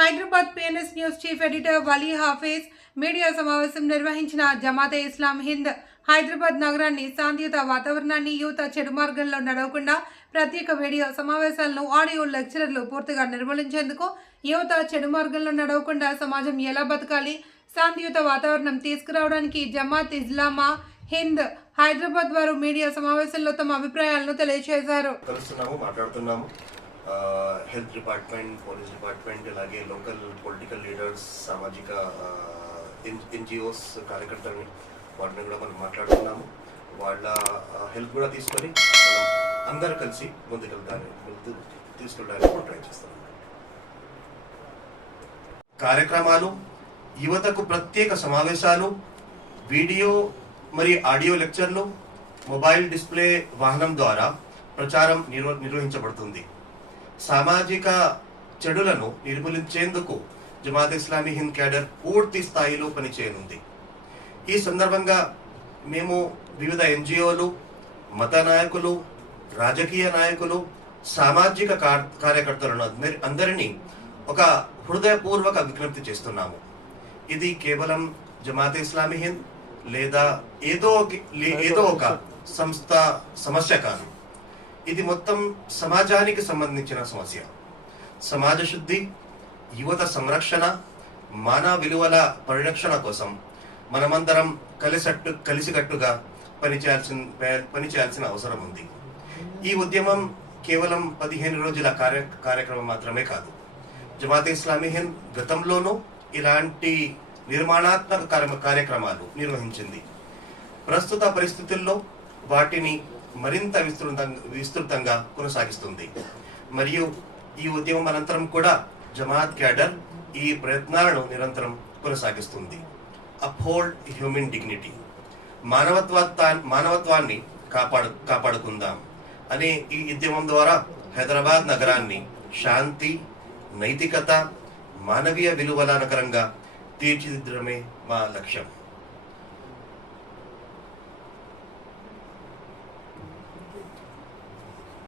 Hyderabad PNS news chief editor Wali Hafeez media సమావేశం నిర్వహించిన జమాతే ఇస్లాం హింద్ హైదరాబాద్ నగరాన్ని శాంతియుత వాతావరణాన్ని యువత చెడు మార్గంలో నడవకుండా ప్రత్యేక వీడియో సమావేశాలను ఆడియో లెక్చరర్లు పూర్తిగా నిర్మూలించేందుకు యువత చెడు మార్గంలో నడవకుండా సమాజం ఎలా బతకాలి శాంతియుత వాతావరణం తీసుకురావడానికి జమాత్ ఇస్లామా హింద్ హైదరాబాద్ వారు మీడియా సమావేశంలో తమ అభిప్రాయాలను తెలియజేశారు. హెల్త్ డిపార్ట్మెంట్, పోలీస్ డిపార్ట్మెంట్, అలాగే లోకల్ పొలిటికల్ లీడర్స్, సామాజిక ఎన్జిఓస్ కార్యకర్తలని వాటిని కూడా మనం మాట్లాడుతున్నాము. వాళ్ళ హెల్ప్ కూడా తీసుకొని మనం అందరూ కలిసి ముందు తీసుకెళ్ళడానికి ట్రై చేస్తాం. కార్యక్రమాలు, యువతకు ప్రత్యేక సమావేశాలు, వీడియో మరియు ఆడియో లెక్చర్లు, మొబైల్ డిస్ప్లే వాహనం ద్వారా ప్రచారం నిర్వహించబడుతుంది. సామాజిక చెడులను నిర్మూలించేందుకు జమాత్ ఇస్లామీ హింద్ క్యాడర్ పూర్తి స్థాయిలో పనిచేయనుంది. ఈ సందర్భంగా మేము వివిధ ఎన్జిఓలు, మత నాయకులు, రాజకీయ నాయకులు, సామాజిక కార్యకర్తలను అందరినీ ఒక హృదయపూర్వక విజ్ఞప్తి చేస్తున్నాము. ఇది కేవలం జమాత్ ఇస్లామీ హింద్ లేదా ఏదో ఒక సంస్థ సమస్య కాదు. ఇది మొత్తం సమాజానికి సంబంధించిన సమస్య. సమాజ శుద్ధి, యువత సంరక్షణ, మానవ విలువల పరిరక్షణ కోసం మనమందరం కలిసికట్టుగా పనిచేయాల్సిన అవసరం ఉంది. ఈ ఉద్యమం కేవలం 15 రోజుల కార్యక్రమం మాత్రమే కాదు. జమాత్ ఇస్లామీ హింద్ గతంలోనూ ఇలాంటి నిర్మాణాత్మక కార్యక్రమాలు నిర్వహించింది. ప్రస్తుత పరిస్థితుల్లో వాటిని మరింత విస్తృతంగా కొనసాగిస్తుంది. మరియు ఈ ఉద్యమం అనంతరం కూడా జమాత్ క్యాడర్ ఈ ప్రయత్నాలను నిరంతరం కొనసాగిస్తుంది. అప్హోల్డ్ హ్యూమన్ డిగ్నిటీ, మానవత్వాన్ని కాపాడుకుందాం అనే ఈ ఉద్యమం ద్వారా హైదరాబాద్ నగరాన్ని శాంతి, నైతికత, మానవీయ విలువల నగరంగా తీర్చిదిద్దడమే మా లక్ష్యం.